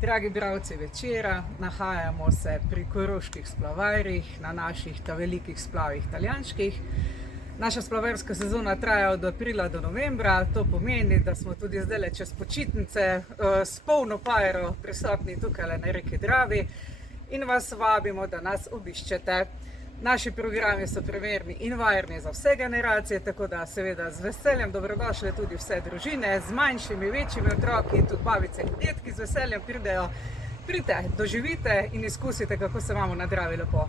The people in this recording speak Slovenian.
Dragi bralci Večera, nahajamo se pri koroških splavarjih, na naših velikih splavih italijanskih. Naša splavarska sezona traja od aprila do novembra, to pomeni, da smo tudi zdaj čez počitnice s polno paro prisotni tukaj na reki Dravi in vas vabimo, da nas obiščete. Naši programi so primerni in varni za vse generacije, tako da seveda z veseljem dobrodošle tudi vse družine z manjšimi, večjimi otroki, tudi babice in dedki z veseljem pridejo. Pridite, doživite in izkusite, kako se imamo na Dravi lepo.